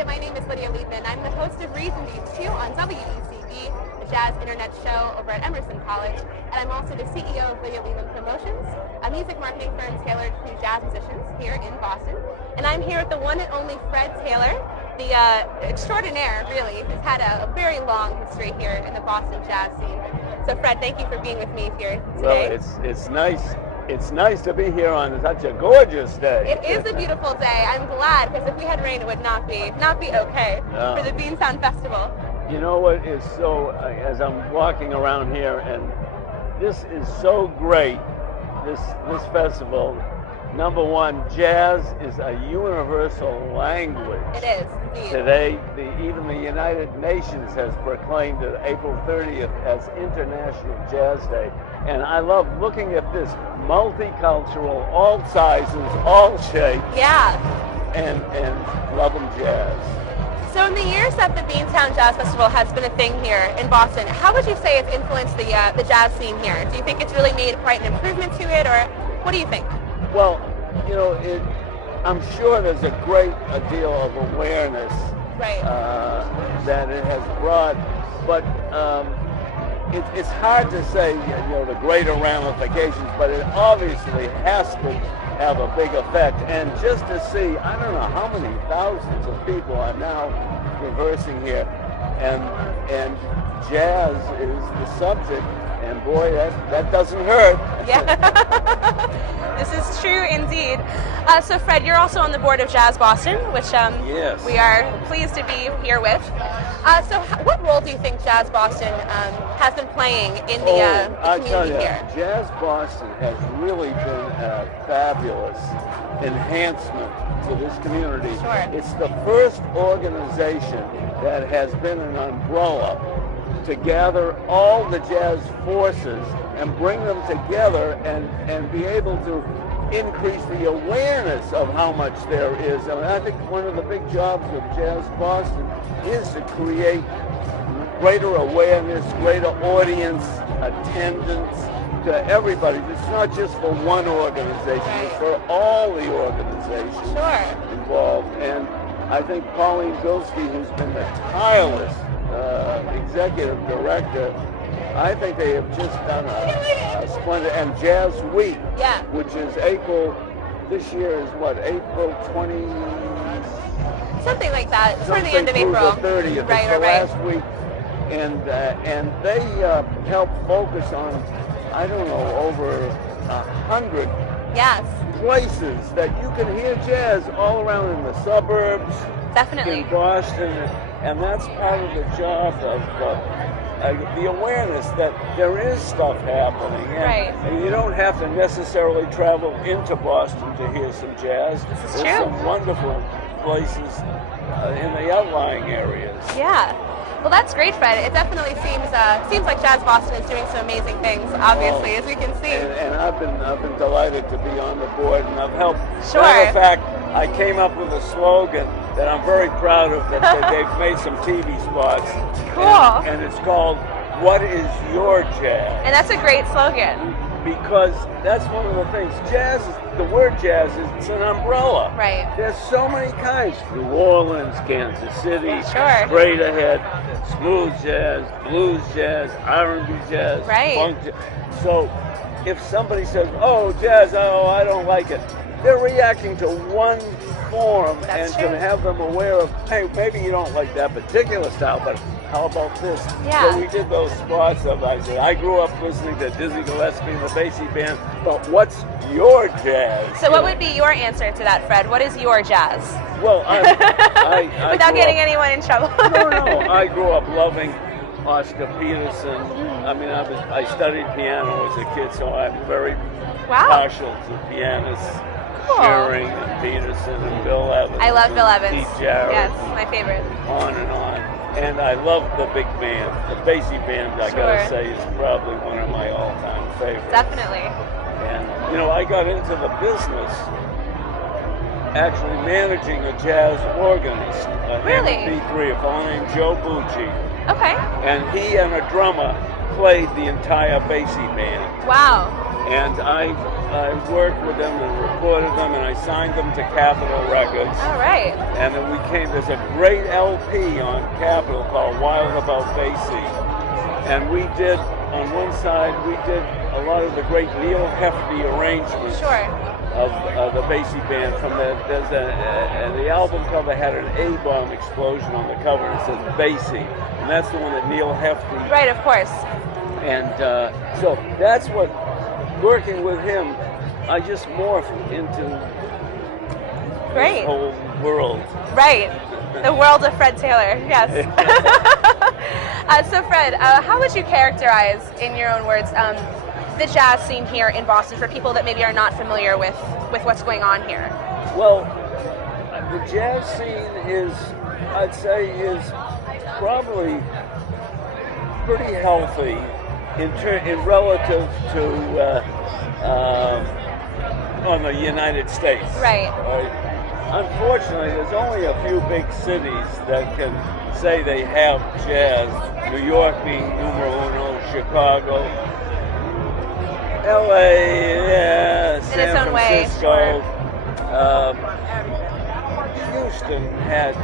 Hi, my name is Lydia Liebman. I'm the host of Reason Beats 2 on WECB, the jazz internet show over at Emerson College. And I'm also the CEO of Lydia Liebman Promotions, a music marketing firm tailored to jazz musicians here in Boston. And I'm here with the one and only Fred Taylor, the extraordinaire, really, who's had a very long history here in the Boston jazz scene. So Fred, thank you for being with me here today. Well, it's nice. It's nice to be here on such a gorgeous day. It is a beautiful day. I'm glad, because if we had rain, it would not be okay for the BeanTown Festival. You know what is so, as I'm walking around here, and this is so great, this festival. Number one, jazz is a universal language. It is, indeed. Today, even the United Nations has proclaimed it April 30th as International Jazz Day. And I love looking at this multicultural, all sizes, all shapes. Yeah. And loving jazz. So in the years that the BeanTown Jazz Festival has been a thing here in Boston, how would you say it's influenced the jazz scene here? Do you think it's really made quite an improvement to it, or what do you think? Well, you know, I'm sure there's a great deal of awareness that it has brought, but it's hard to say, you know, the greater ramifications, but it obviously has to have a big effect. And just to see, I don't know how many thousands of people are now reversing here, and jazz is the subject, and boy, that doesn't hurt. Yeah, this is true indeed. So Fred, you're also on the board of JazzBoston, which yes. we are pleased to be here with. So what role do you think JazzBoston has been playing in the community here? JazzBoston has really been a fabulous enhancement to this community. Sure. It's the first organization that has been an umbrella to gather all the jazz forces and bring them together and be able to increase the awareness of how much there is. I mean, I think one of the big jobs of JazzBoston is to create greater awareness, greater audience, attendance to everybody. It's not just for one organization, it's for all the organizations involved. And I think Pauline Bilski, who's been the tireless executive director, I think they have just done a splendid, and Jazz Week, which is this year is what, April 20? Something like that, toward the end of April. The 30th, right. Last week, and they help focus on, I don't know, over 100 places that you can hear jazz all around in the suburbs, definitely, in Boston, and that's part of the job of the awareness that there is stuff happening, and you don't have to necessarily travel into Boston to hear some jazz. There's some wonderful places in the outlying areas. Yeah. Well, that's great, Fred. It definitely seems like JazzBoston is doing some amazing things, obviously, as we can see. And I've been delighted to be on the board, and I've helped. Sure. Matter of fact, I came up with a slogan that I'm very proud of, that they've made some TV spots. Cool. And it's called, "What is your jazz?" And that's a great slogan. Because that's one of the things. Jazz, the word jazz it's an umbrella. Right. There's so many kinds. New Orleans, Kansas City, Sure. straight ahead, smooth jazz, blues jazz, R&B jazz, funk jazz. So if somebody says, "Oh, jazz, I don't like it," they're reacting to one form, and can have them aware of, hey, maybe you don't like that particular style, but how about this? Yeah. So we did those spots of, I said, I grew up listening to Dizzy Gillespie and the Basie Band, but what's your jazz? So what would be your answer to that, Fred? What is your jazz? Well, I without getting anyone in trouble. No, I grew up loving Oscar Peterson. I mean, I studied piano as a kid, so I'm very partial to pianists. Shearing and Peterson and Bill Evans. I love Bill Evans. Keith Jarrett. Yes, my favorite. On and on. And I love the big band. The Basie Band, I gotta say, is probably one of my all-time favorites. Definitely. And, you know, I got into the business actually managing a jazz organist. Really? B3, a fellow named Joe Bucci. Okay. And he and a drummer played the entire Basie Band. Wow. And I worked with them and recorded them, and I signed them to Capitol Records. All right. And then there's a great LP on Capitol called Wild About Basie. And we did, on one side, we did a lot of the great Neil Hefti arrangements. Sure. Of the Basie band. And the album cover had an A-bomb explosion on the cover, and it says Basie. And that's the one that Neil Hefti. Right, of course. And so that's what, working with him, I just morphed into Great. this whole world. Right. The world of Fred Taylor, yes. So Fred, how would you characterize, in your own words, the jazz scene here in Boston for people that maybe are not familiar with what's going on here? Well, the jazz scene I'd say, is probably pretty healthy in relative to on the United States. Right. Unfortunately, there's only a few big cities that can say they have jazz. New York being numero uno, Chicago, LA, San Francisco, Houston had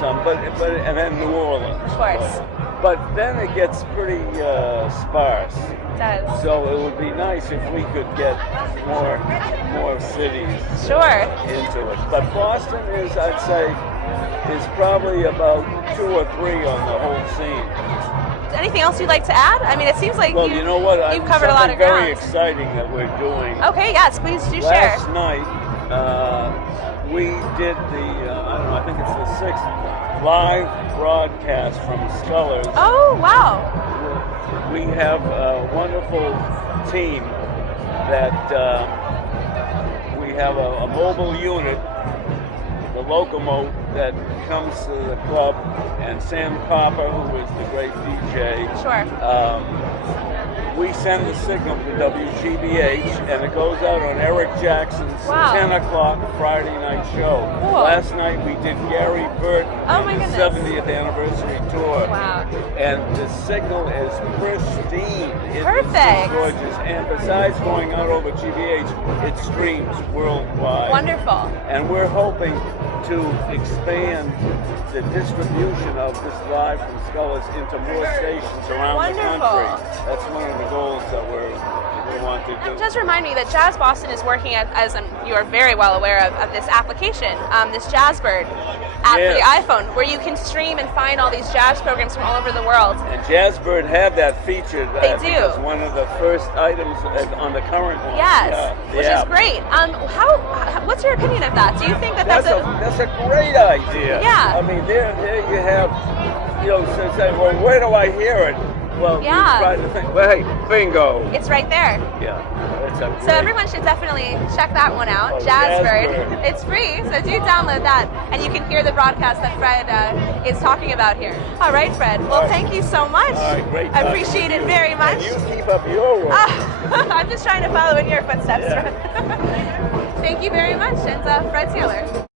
some, and then New Orleans. Of course. But then it gets pretty sparse. It does. So it would be nice if we could get more cities into it. But Boston is, I'd say, is probably about 2 or 3 on the whole scene. Anything else you'd like to add? I mean, it seems like you know what? You've covered a lot of ground. Very exciting that we're doing. Okay, yes, please do share. Last night, we did I think it's the 6th live broadcast from Scullers. Oh, wow. We have a wonderful team that we have a mobile unit, the locomotive that comes to the club, and Sam Copper, who is the great DJ. Sure. We send the signal to WGBH, and it goes out on Eric Jackson's 10 o'clock Friday night show. Cool. Last night we did Gary Burton my his goodness. 70th anniversary tour. Wow. And the signal is pristine. Perfect. It's gorgeous. And besides going out over GBH, it streams worldwide. Wonderful. And we're hoping to expand the distribution of this live from Scullers into more stations around the country. That's one of the goals that we want to do. It does remind me that JazzBoston is working as you are very well aware of this application, this JazzBird app for the iPhone, where you can stream and find all these jazz programs from all over the world. And JazzBird had that featured. They do. As one of the first items on the current one. Yes, which is great. What's your opinion of that? Do you think that's a great idea? Yeah. I mean, there you have, say, well, where do I hear it? Well, you try to think, well, hey, bingo. It's right there. Yeah. So everyone should definitely check that one out, JazzBird. It's free, so do download that, and you can hear the broadcast that Fred is talking about here. All right, Fred. Well, thank you so much. All right, great. I appreciate it very much. And you keep up your role. I'm just trying to follow in your footsteps, Fred. Thank you very much, and Fred Taylor.